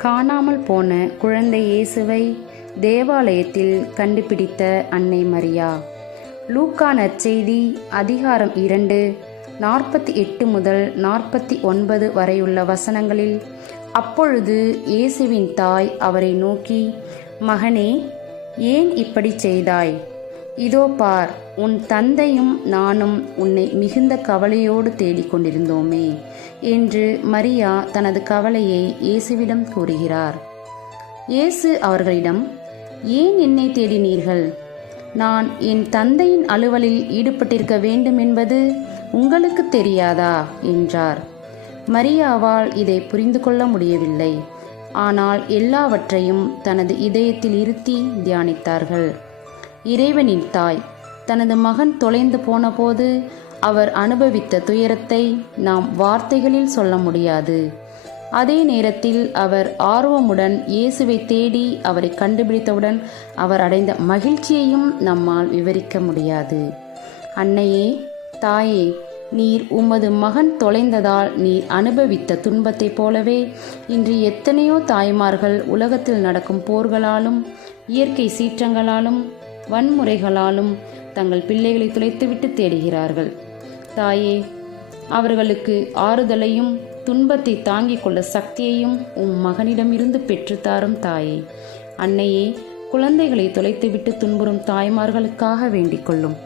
காணாமல் போன குழந்தை இயேசுவை தேவாலயத்தில் கண்டுபிடித்த அன்னை மரியா. லூக்கா நற்செய்தி அதிகாரம் இரண்டு நாற்பத்தி எட்டு முதல் நாற்பத்தி ஒன்பது வரையுள்ள வசனங்களில் அப்பொழுது இயேசுவின் தாய் அவரை நோக்கி மகனே ஏன் இப்படி செய்தாய்? இதோ பார் உன் தந்தையும் நானும் உன்னை மிகுந்த கவலையோடு தேடிக் கொண்டிருந்தோமே என்று மரியா தனது கவலையை இயேசுவிடம் கூறுகிறார். இயேசு அவர்களிடம் ஏன் என்னை தேடினீர்கள்? நான் என் தந்தையின் அலுவலில் ஈடுபட்டிருக்க வேண்டும் என்பது உங்களுக்கு தெரியாதா? என்றார். மரியாவால் இதை புரிந்து கொள்ள முடியவில்லை. ஆனால் எல்லாவற்றையும் தனது இதயத்தில் இருத்தி தியானித்தார்கள். இறைவனின் தாய். தனது மகன் தொலைந்து போனபோது அவர் அனுபவித்த துயரத்தை நாம் வார்த்தைகளில் சொல்ல முடியாது. அதே நேரத்தில் அவர் ஆர்வமுடன் இயேசுவை தேடி அவரை கண்டுபிடித்தவுடன் அவர் அடைந்த மகிழ்ச்சியையும் நம்மால் விவரிக்க முடியாது. அன்னையே தாயே நீர் உமது மகன் தொலைந்ததால் நீர் அனுபவித்த துன்பத்தைப் போலவே இன்று எத்தனையோ தாய்மார்கள் உலகத்தில் நடக்கும் போர்களாலும் இயற்கை சீற்றங்களாலும் வன்முறைகளாலும் தங்கள் பிள்ளைகளை துளைத்துவிட்டு தேடுகிறார்கள். தாயே அவர்களுக்கு ஆறுதலையும் துன்பத்தை தாங்கிக் கொள்ள சக்தியையும் உம் மகனிடமிருந்து பெற்றுத்தாரும் தாயே. அன்னையே குழந்தைகளை தொலைத்துவிட்டு துன்புறும் தாய்மார்களுக்காக வேண்டிக் கொள்ளும்.